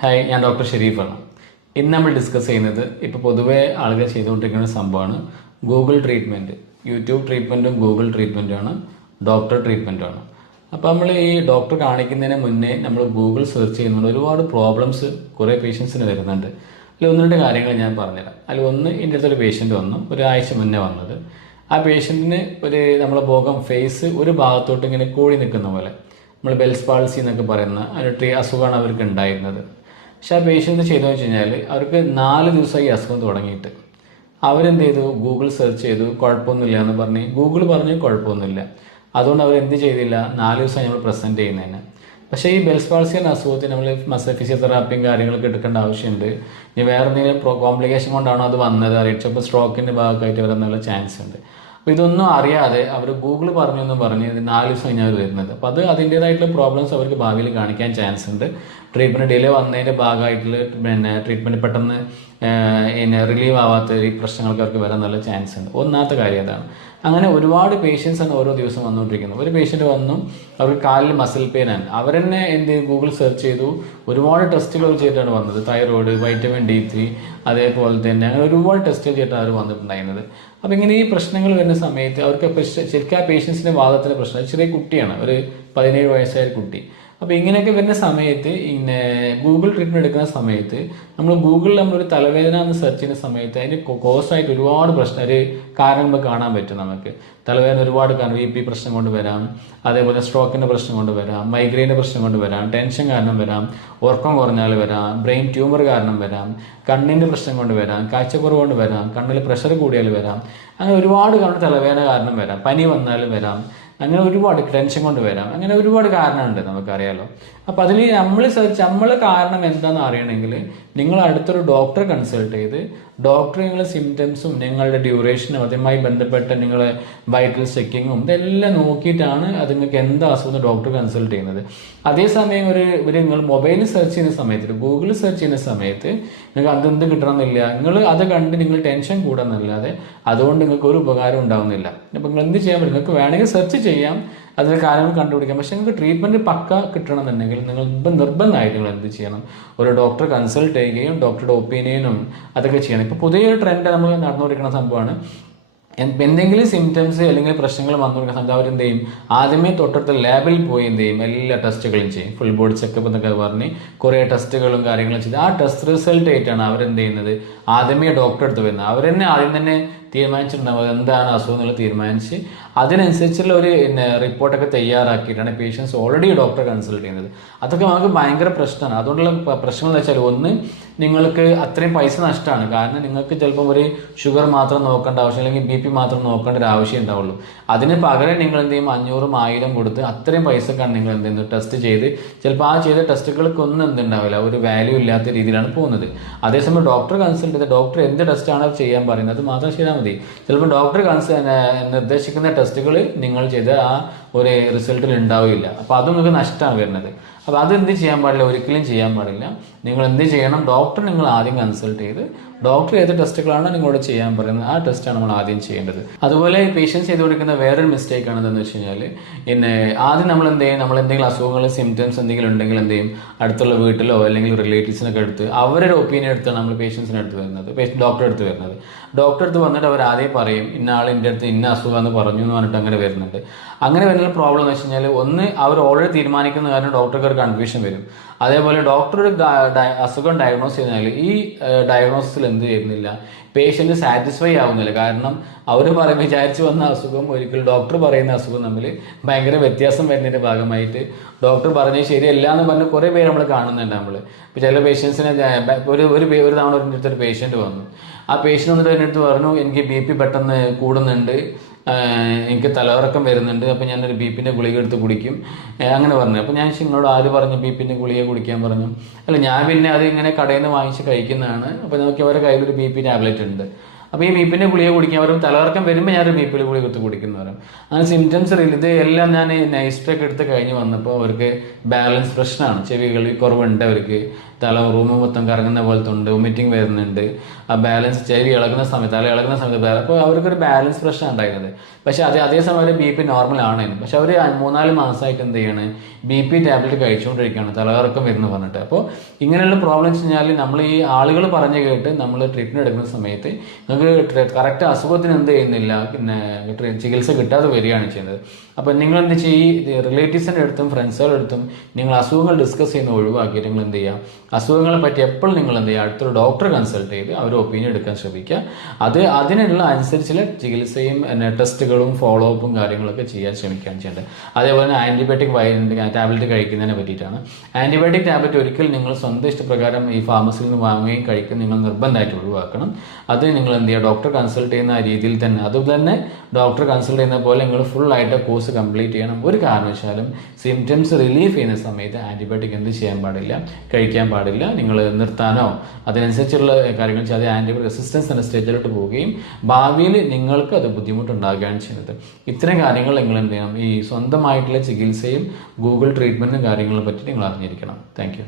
Hi, ഞാൻ doctor ഷെരീഫാണ്. ഇന്ന് നമ്മൾ ഡിസ്കസ് ചെയ്യുന്നത് ഇപ്പോൾ പൊതുവേ ആളുകൾ ചെയ്തുകൊണ്ടിരിക്കുന്ന ഒരു സംഭവമാണ് ഗൂഗിൾ ട്രീറ്റ്മെൻറ്റ്. യൂട്യൂബ് ട്രീറ്റ്മെൻറ്റും ഗൂഗിൾ ട്രീറ്റ്മെൻറ്റുമാണ്, ഡോക്ടർ ട്രീറ്റ്മെൻറ്റുമാണ്. അപ്പോൾ നമ്മൾ ഈ ഡോക്ടർ കാണിക്കുന്നതിന് മുന്നേ നമ്മൾ ഗൂഗിൾ സെർച്ച് ചെയ്യുന്നുണ്ട്. ഒരുപാട് പ്രോബ്ലംസ് കുറേ പേഷ്യൻസിന് വരുന്നുണ്ട്. അതിൽ ഒന്ന് രണ്ട് കാര്യങ്ങൾ ഞാൻ പറഞ്ഞുതരാം. അതിൽ ഒന്ന്, എൻ്റെ അടുത്തൊരു പേഷ്യൻ്റ് വന്നു, ഒരാഴ്ച മുന്നേ വന്നത്. ആ പേഷ്യൻറ്റിന് നമ്മളെ മുഖം ഫേസ് ഒരു ഭാഗത്തോട്ട് ഇങ്ങനെ കോഴി നിൽക്കുന്ന പോലെ, നമ്മൾ ബെൽസ് പാൾസി എന്നൊക്കെ പറയുന്ന ഒരു അസുഖമാണ് അവർക്ക് ഉണ്ടായിരുന്നത്. പക്ഷെ ആ പേഷ്യൻ്റ് ചെയ്തതെന്ന് വെച്ച് കഴിഞ്ഞാൽ അവർക്ക് 4 ദിവസമായി അസുഖം തുടങ്ങിയിട്ട് അവരെന്ത് ചെയ്തു, ഗൂഗിൾ സെർച്ച് ചെയ്തു, കുഴപ്പമൊന്നുമില്ല എന്ന് പറഞ്ഞ് ഗൂഗിൾ പറഞ്ഞു കുഴപ്പമൊന്നുമില്ല. അതുകൊണ്ട് അവരെന്ത് ചെയ്തില്ല, 4 ദിവസം നമ്മൾ പ്രസൻറ്റ് ചെയ്യുന്നതിന്. പക്ഷേ ഈ ബെൽസ് പാൾസി എന്ന അസുഖത്തിന് നമ്മൾ ഫിസിയോതെറാപ്പിയും കാര്യങ്ങളൊക്കെ എടുക്കേണ്ട ആവശ്യമുണ്ട്. ഇനി വേറെ എന്തെങ്കിലും കോംപ്ലിക്കേഷൻ കൊണ്ടാണോ അത് വന്നത് അറിയാം, ചിലപ്പോൾ സ്ട്രോക്കിൻ്റെ ഭാഗമായിട്ട് വരാനുള്ള ചാൻസ് ഉണ്ട്. അപ്പോൾ ഇതൊന്നും അറിയാതെ അവർ ഗൂഗിൾ പറഞ്ഞു എന്ന് പറഞ്ഞ് 4 ദിവസം കഴിഞ്ഞാൽ വരുന്നത്. അപ്പോൾ അതിൻ്റേതായിട്ടുള്ള പ്രോബ്ലംസ് അവർക്ക് ഭാവിയിൽ കാണിക്കാൻ ചാൻസ് ഉണ്ട്. ട്രീറ്റ്മെൻറ്റ് ഡിലേ വന്നതിൻ്റെ ഭാഗമായിട്ടുള്ള ട്രീറ്റ്മെൻറ്റ് പെട്ടെന്ന് റിലീവ് ആവാത്ത ഈ പ്രശ്നങ്ങൾക്ക് അവർക്ക് വരാൻ നല്ല ചാൻസ് ഉണ്ട്. ഒന്നാമത്തെ കാര്യം അതാണ്. അങ്ങനെ ഒരുപാട് പേഷ്യൻസാണ് ഓരോ ദിവസം വന്നുകൊണ്ടിരിക്കുന്നത്. ഒരു പേഷ്യൻ്റ് വന്നു, അവർക്ക് കാലിൽ മസിൽ പെയിൻ ആണ്. അവരെന്നെ ഗൂഗിൾ സെർച്ച് ചെയ്തു, ഒരുപാട് ടെസ്റ്റുകൾ ചെയ്തിട്ടാണ് വന്നത്. തൈറോയ്ഡ്, വൈറ്റമിൻ D3, അതേപോലെ തന്നെ അങ്ങനെ ഒരുപാട് ടെസ്റ്റുകൾ ചെയ്തിട്ടാണ് അവർ വന്നിട്ടുണ്ടായിരുന്നത്. അപ്പോൾ ഇങ്ങനെ ഈ പ്രശ്നങ്ങൾ വരുന്ന സമയത്ത് അവർക്ക് ശരിക്കും ആ പേഷ്യൻസിൻ്റെ വാദത്തിൻ്റെ പ്രശ്നം, ചെറിയ കുട്ടിയാണ്, ഒരു 17 വയസ്സായ കുട്ടി. അപ്പോൾ ഇങ്ങനെയൊക്കെ വരുന്ന സമയത്ത് ഗൂഗിൾ ട്രീറ്റ്മെൻറ്റ് എടുക്കുന്ന സമയത്ത് ഗൂഗിളിൽ നമ്മളൊരു തലവേദന എന്ന് സെർച്ച് ചെയ്യുന്ന സമയത്ത് അതിന് കോസായിട്ട് ഒരുപാട് പ്രശ്നം ഒരു കാരണങ്ങൾ കാണാൻ പറ്റും. നമുക്ക് തലവേദന ഒരുപാട് കാരണം BP പ്രശ്നം കൊണ്ട് വരാം, അതേപോലെ സ്ട്രോക്കിൻ്റെ പ്രശ്നം കൊണ്ട് വരാം, മൈഗ്രെയിൻ്റെ പ്രശ്നം കൊണ്ട് വരാം, ടെൻഷൻ കാരണം വരാം, ഉറക്കം കുറഞ്ഞാൽ വരാം, ബ്രെയിൻ ട്യൂമർ കാരണം വരാം, കണ്ണിൻ്റെ പ്രശ്നം കൊണ്ട് വരാം, കാഴ്ചക്കുറവ് കൊണ്ട് വരാം, കണ്ണിൽ പ്രഷർ കൂടിയാൽ വരാം. അങ്ങനെ ഒരുപാട് കാരണം തലവേദന കാരണം വരാം, പനി വന്നാലും വരാം, അങ്ങനെ ഒരുപാട് ടെൻഷൻ കൊണ്ട് വരാം. അങ്ങനെ ഒരുപാട് കാരണമുണ്ട്, നമുക്കറിയാലോ. അപ്പോൾ അതിൽ നമ്മൾ കാരണം എന്താണെന്ന് അറിയണമെങ്കിൽ നിങ്ങൾ അടുത്തൊരു ഡോക്ടറെ കൺസൾട്ട് ചെയ്ത് ഡോക്ടർ നിങ്ങളുടെ സിംറ്റംസും നിങ്ങളുടെ ഡ്യൂറേഷനും അതുമായി ബന്ധപ്പെട്ട നിങ്ങളെ വൈറ്റൽ ചെക്കിങ്ങും ഇതെല്ലാം നോക്കിയിട്ടാണ് അത് നിങ്ങൾക്ക് എന്താ അസുഖം ഡോക്ടർ കൺസൾട്ട് ചെയ്യുന്നത്. അതേസമയം നിങ്ങൾ മൊബൈലിൽ സെർച്ച് ചെയ്യുന്ന സമയത്ത്, ഗൂഗിളിൽ സെർച്ച് ചെയ്യുന്ന സമയത്ത് നിങ്ങൾക്ക് അതെന്ത് കിട്ടണമെന്നില്ല. നിങ്ങൾ അത് കണ്ട് നിങ്ങൾ ടെൻഷൻ കൂടാന്നല്ലാതെ അതുകൊണ്ട് നിങ്ങൾക്ക് ഒരു ഉപകാരം ഉണ്ടാവുന്നില്ല. അപ്പോൾ നിങ്ങൾ എന്ത് ചെയ്യാൻ പറ്റും, നിങ്ങൾക്ക് വേണമെങ്കിൽ സെർച്ച് ചെയ്യാം, അതിന് കാര്യങ്ങൾ കണ്ടുപിടിക്കാം. പക്ഷേ നിങ്ങൾക്ക് ട്രീറ്റ്മെൻറ്റ് പക്ക കിട്ടണമെന്നുണ്ടെങ്കിൽ നിങ്ങൾ നിർബന്ധമായിട്ട് നിങ്ങൾ എന്ത് ചെയ്യണം, ഒരു ഡോക്ടറെ കൺസൾട്ട് ചെയ്യുകയും ഡോക്ടറുടെ ഒപ്പീനിയനും അതൊക്കെ ചെയ്യണം. ഇപ്പോൾ പുതിയൊരു ട്രെൻഡ് നമ്മൾ നടന്നുകൊണ്ടിരിക്കുന്ന സംഭവമാണ്. എന്തെങ്കിലും സിംറ്റംസ് അല്ലെങ്കിൽ പ്രശ്നങ്ങൾ വന്നുകൊടുക്കുന്ന സമയത്ത് അവരെന്ത് ചെയ്യും, ആദ്യമേ തൊട്ടടുത്ത ലാബിൽ പോയി എന്ത് ചെയ്യും, എല്ലാ ടെസ്റ്റുകളും ചെയ്യും. ഫുൾ ബോഡി ചെക്കപ്പ് എന്നൊക്കെ പറഞ്ഞ് കുറേ ടെസ്റ്റുകളും കാര്യങ്ങളും ചെയ്ത് ആ ടെസ്റ്റ് റിസൾട്ട് ആയിട്ടാണ് അവരെന്ത് ചെയ്യുന്നത്, ആദ്യമേ ഡോക്ടറെ അടുത്ത് വരുന്നത്. അവരെന്നെ ആദ്യം തന്നെ തീരുമാനിച്ചിട്ടുണ്ടാവും എന്താണ് അസുഖം എന്നുള്ളത് തീരുമാനിച്ച് അതിനനുസരിച്ചുള്ള ഒരു റിപ്പോർട്ടൊക്കെ തയ്യാറാക്കിയിട്ടാണ് പേഷ്യൻസ് ഓൾറെഡി ഡോക്ടറെ കൺസൾട്ട് ചെയ്യുന്നത്. അതൊക്കെ നമുക്ക് ഭയങ്കര പ്രശ്നമാണ്. അതുകൊണ്ടുള്ള പ്രശ്നം എന്ന് വെച്ചാൽ, ഒന്ന്, നിങ്ങൾക്ക് അത്രയും പൈസ നഷ്ടമാണ്. കാരണം നിങ്ങൾക്ക് ചിലപ്പോൾ ഒരു ഷുഗർ മാത്രം നോക്കേണ്ട ആവശ്യം, അല്ലെങ്കിൽ BP മാത്രം നോക്കേണ്ട ഒരു ആവശ്യം ഉണ്ടാവുള്ളൂ. അതിന് പകരം നിങ്ങൾ എന്ത് ചെയ്യും, 500, 1000 കൊടുത്ത് അത്രയും പൈസക്കാണ് നിങ്ങൾ എന്ത് ചെയ്യുന്നത്, ടെസ്റ്റ് ചെയ്ത് ചിലപ്പോൾ ആ ചെയ്ത ടെസ്റ്റുകൾക്കൊന്നും എന്തുണ്ടാവില്ല, ഒരു വാല്യൂ ഇല്ലാത്ത രീതിയിലാണ് പോകുന്നത്. അതേസമയം ഡോക്ടറെ കൺസൾട്ട് ചെയ്ത് ഡോക്ടർ എന്ത് ടെസ്റ്റാണ് ചെയ്യാൻ പറയുന്നത് അത് മാത്രം ചെയ്താൽ മതി. ചിലപ്പോൾ ഡോക്ടർ നിർദ്ദേശിക്കുന്ന ടെസ്റ്റുകൾ നിങ്ങൾ ചെയ്ത ആ ഒരു റിസൾട്ടിൽ ഉണ്ടാവില്ല. അപ്പോൾ അതും നിങ്ങൾക്ക് നഷ്ടമാണ് വരുന്നത്. അപ്പോൾ അതെന്ത് ചെയ്യാൻ പാടില്ല, ഒരിക്കലും ചെയ്യാൻ പാടില്ല. നിങ്ങൾ എന്ത് ചെയ്യണം, ഡോക്ടർ നിങ്ങൾ ആദ്യം കൺസൾട്ട് ചെയ്ത് ഡോക്ടർ ഏത് ടെസ്റ്റുകളാണ് നിങ്ങളോട് ചെയ്യാൻ പറയുന്നത് ആ ടെസ്റ്റാണ് നമ്മൾ ആദ്യം ചെയ്യേണ്ടത്. അതുപോലെ പേഷ്യൻസ് ചെയ്ത് കൊടുക്കുന്ന വേറൊരു മിസ്റ്റേക്ക് ആണ് എന്താണെന്ന് വെച്ച് കഴിഞ്ഞാൽ, ആദ്യം നമ്മൾ എന്ത് ചെയ്യും, നമ്മൾ എന്തെങ്കിലും അസുഖങ്ങൾ സിംറ്റംസ് എന്തെങ്കിലും ഉണ്ടെങ്കിൽ എന്ത് ചെയ്യും, അടുത്തുള്ള വീട്ടിലോ അല്ലെങ്കിൽ റിലേറ്റീവ്സിനൊക്കെ എടുത്ത് അവരുടെ ഒപ്പീനിയൻ എടുത്താണ് നമ്മൾ പേഷ്യൻസിന് അടുത്ത് വരുന്നത്, ഡോക്ടറെ അടുത്ത് വരുന്നത്. ഡോക്ടറെ അടുത്ത് വന്നിട്ട് അവർ ആദ്യം പറയും ഇന്ന ആളിൻ്റെ അടുത്ത് ഇന്ന അസുഖം എന്ന് പറഞ്ഞു എന്ന് പറഞ്ഞിട്ട് അങ്ങനെ വരുന്നുണ്ട്. അങ്ങനെ വരുന്ന പ്രോബ്ലം എന്ന് വെച്ച് കഴിഞ്ഞാൽ, ഒന്ന്, അവർ ഓൾറെഡി തീരുമാനിക്കുന്ന കാരണം ഡോക്ടർക്ക് ഒരു കൺഫ്യൂഷൻ വരും. അതേപോലെ ഡോക്ടർ ഒരു അസുഖം ഡയഗ്നോസ് ചെയ്താൽ ഈ ഡയഗ്നോസിൽ എന്ത് ചെയ്യുന്നില്ല, പേഷ്യൻ്റ് സാറ്റിസ്ഫൈ ആവുന്നില്ല. കാരണം അവർ വിചാരിച്ചു വന്ന അസുഖം ഒരിക്കലും ഡോക്ടർ പറയുന്ന അസുഖം തമ്മിൽ ഭയങ്കര വ്യത്യാസം വരുന്നതിൻ്റെ ഭാഗമായിട്ട് ഡോക്ടർ പറഞ്ഞത് ശരിയല്ല എന്ന് പറഞ്ഞ് കുറേ പേര് നമ്മൾ കാണുന്നുണ്ട്. ഇപ്പോൾ ചില പേഷ്യൻസിനെ ഒരു തവണ ഒരു പേഷ്യൻ്റ് വന്നു. ആ പേഷ്യൻ്റ് വന്നിട്ട് എൻ്റെ അടുത്ത് പറഞ്ഞു, എനിക്ക് BP പെട്ടെന്ന് കൂടുന്നുണ്ട്, എനിക്ക് തലകറക്കം വരുന്നുണ്ട്, അപ്പോൾ ഞാനൊരു BP-ൻ്റെ ഗുളിക എടുത്ത് കുടിക്കും അങ്ങനെ പറഞ്ഞു. അപ്പോൾ ഞാൻ നിങ്ങളോട് ആര് പറഞ്ഞു BP-ൻ്റെ ഗുളിക കുടിക്കാൻ പറഞ്ഞു? അല്ല, ഞാൻ പിന്നെ അത് ഇങ്ങനെ കടയിൽ നിന്ന് വാങ്ങിച്ച് കഴിക്കുന്നതാണ്. അപ്പോൾ നോക്കി അവരുടെ കയ്യിലൊരു BP ടാബ്ലറ്റ് ഉണ്ട്. അപ്പോൾ ഈ മീപ്പിൻ്റെ ഗുളിക കുടിക്കാൻ പറയും, തലകറക്കം വരുമ്പോൾ ഞാൻ മീപ്പിൽ ഗുളിക കുത്തി കുടിക്കുന്നവരും. അങ്ങനെ സിംറ്റംസ് ഇത് എല്ലാം ഞാൻ നൈസ്റ്റൊക്കെ എടുത്ത് കഴിഞ്ഞ് വന്നപ്പോൾ അവർക്ക് ബാലൻസ് പ്രശ്നമാണ്, ചെവികളിൽ കുറവുണ്ട്, അവർക്ക് റൂം മൊത്തം കറങ്ങുന്ന പോലത്തെ ഉണ്ട്, വൊമിറ്റിംഗ് വരുന്നുണ്ട്, ആ ബാലൻസ് ചെവി ഇളകുന്ന സമയത്ത് തല ഇളകുന്ന സമയത്ത് അപ്പോൾ അവർക്കൊരു ബാലൻസ് പ്രശ്നം ഉണ്ടായിരുന്നത്. പക്ഷേ അതേസമയം അവർ ബി പി നോർമൽ ആണേനും. പക്ഷെ അവർ 3-4 മാസമായിട്ട് എന്ത് ചെയ്യാണ്, ബി പി ടാബ്ലറ്റ് കഴിച്ചുകൊണ്ടിരിക്കുകയാണ്, തലകറക്കം വരുന്നു പറഞ്ഞിട്ട്. അപ്പോൾ ഇങ്ങനെയുള്ള പ്രോബ്ലം വെച്ച് കഴിഞ്ഞാൽ നമ്മൾ ഈ ആളുകൾ പറഞ്ഞു കേട്ട് നമ്മൾ ട്രീറ്റ്മെൻറ്റ് എടുക്കുന്ന സമയത്ത് നിങ്ങൾക്ക് കറക്റ്റ് അസുഖത്തിന് എന്ത് ചെയ്യുന്നില്ല, പിന്നെ ചികിത്സ കിട്ടാതെ വരികയാണ് ചെയ്യുന്നത്. അപ്പോൾ നിങ്ങൾ എന്ത് ചെയ്യും, റിലേറ്റീവ്സിൻ്റെ അടുത്തും ഫ്രണ്ട്സുകളുടെ അടുത്തും നിങ്ങൾ അസുഖങ്ങൾ ഡിസ്കസ് ചെയ്യുന്ന ഒഴിവാക്കിയിട്ട് നിങ്ങൾ എന്ത് ചെയ്യുക, അസുഖങ്ങളെ പറ്റി എപ്പോഴും നിങ്ങൾ എന്ത് ചെയ്യുക, അടുത്തൊരു ഡോക്ടറെ കൺസൾട്ട് ചെയ്ത് അവർ ഒപ്പീനിയൻ എടുക്കാൻ ശ്രമിക്കുക. അതിനുള്ള അനുസരിച്ചുള്ള ചികിത്സയും ടെസ്റ്റുകളും ഫോളോ അപ്പും കാര്യങ്ങളൊക്കെ ചെയ്യാൻ ശ്രമിക്കുകയാണ് ചെയ്യേണ്ടത്. അതേപോലെ തന്നെ ആൻറ്റിബയോട്ടിക് ടാബ്ലറ്റ് കഴിക്കുന്നതിനെ പറ്റിയിട്ടാണ്. ആൻറ്റിബയോട്ടിക് ടാബ്ലറ്റ് ഒരിക്കലും നിങ്ങൾ സ്വന്തം ഇഷ്ടപ്രകാരം ഈ ഫാർമസിയിൽ നിന്ന് വാങ്ങുകയും കഴിക്കുകയും നിങ്ങൾ നിർബന്ധമായിട്ട് ഒഴിവാക്കണം. അത് നിങ്ങൾ എന്ത് ചെയ്യുക, ഡോക്ടറെ കൺസൾട്ട് ചെയ്യുന്ന ആ രീതിയിൽ തന്നെ, അതുതന്നെ ഡോക്ടറെ കൺസൾട്ട് ചെയ്യുന്ന പോലെ നിങ്ങൾ ഫുള്ളായിട്ട് കോഴ്സ് കംപ്ലീറ്റ് ചെയ്യണം. ഒരു കാരണവശാലും സിംറ്റംസ് റിലീഫ് ചെയ്യുന്ന സമയത്ത് ആൻറ്റിബയോട്ടിക് എന്ത് ചെയ്യാൻ പാടില്ല, കഴിക്കാൻ പാടില്ല. നിങ്ങൾ നിർത്താനോ അതിനനുസരിച്ചുള്ള കാര്യങ്ങൾ ചെയ്ത് ആൻറ്റിബയോട്ടിക് റെസിസ്റ്റൻസ് എന്ന സ്റ്റേജിലോട്ട് പോവുകയും ഭാവിയിൽ നിങ്ങൾക്ക് അത് ബുദ്ധിമുട്ടുണ്ടാകുകയാണ് ചെയ്യുന്നത്. ഇത്തരം കാര്യങ്ങൾ നിങ്ങൾ എന്ത് ചെയ്യണം, ഈ സ്വന്തമായിട്ടുള്ള ചികിത്സയും ഗൂഗിൾ ട്രീറ്റ്മെൻറ്റും കാര്യങ്ങളെ പറ്റി നിങ്ങൾ അറിഞ്ഞിരിക്കണം. Thank you.